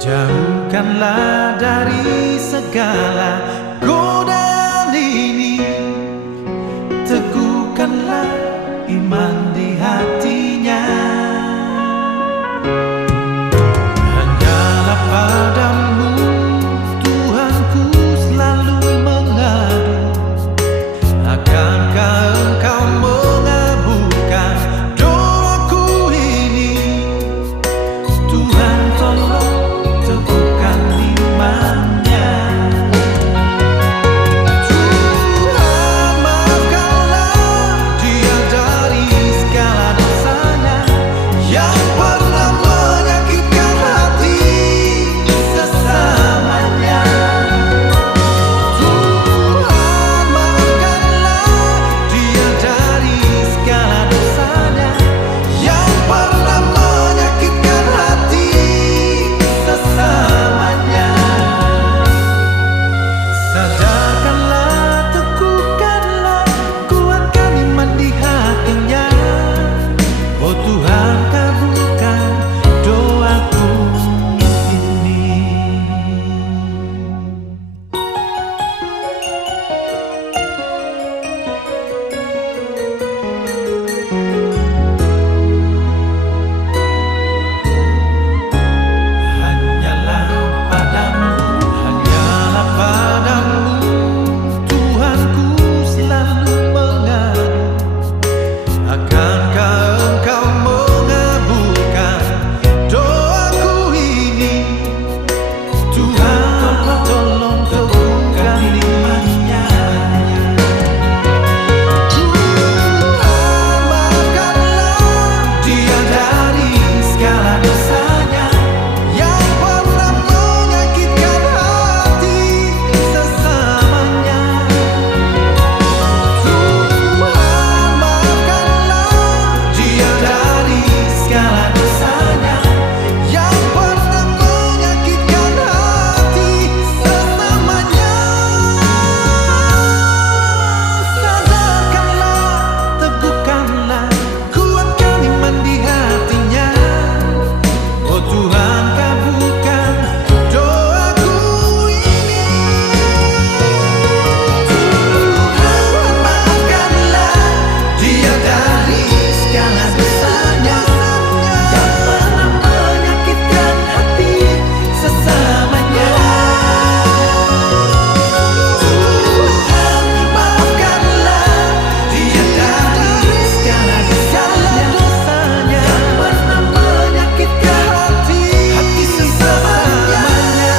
Jauhkanlah dari segala godaan ini, teguhkanlah iman di hatinya. Hanyalah padamu Tuhanku selalu mengadu, akankah Engkau mengabulkan doaku ini? Tuhan tolong teguhkan imannya. Tuhan maafkanlah dia dari segala dosanya yang pernah menyakitkan hati sesamanya. Tuhan maafkanlah dia dari segala dosanya yang pernah menyakitkan hati sesamanya. Sadarkanlah, teguhkanlah, kuatkan iman di hatinya. Oh Tuhan, kabulkan doaku ini. Hanyalah padamu Tuhanku selalu mengadu, akankah Engkau mengabulkan doaku ini? Tuhan tolong teguhkan imannya. Tuhan maafkanlah dia dari segala dosanya yang pernah menyakitkan hati sesamanya. Tuhan maafkanlah dia dari segala dosanya yang pernah menyakitkan hati sesamanya. Sadarkanlah, teguhkanlah, kuatkan iman di hatinya. Oh Tuhan, kabulkan doaku ini. Tuhan maafkanlah dia dari segala dosanya yang pernah menyakitkan hati sesamanya. Tuhan maafkanlah dia dari segala dosanya yang pernah menyakitkan hati sesamanya.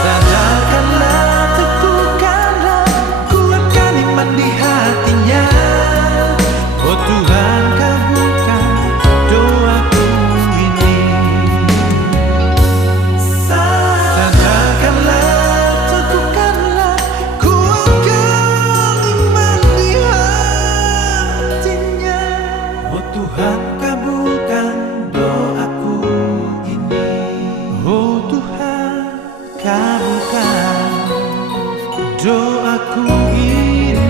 Sadarkanlah, teguhkanlah, kuatkan iman di hatinya. Oh Tuhan, kabulkan doaku ini. Sadarkanlah, teguhkanlah, kuatkan iman di hatinya. Oh Tuhan, kabulkan doaku ini. Oh Tuhan, kabulkan doaku ini.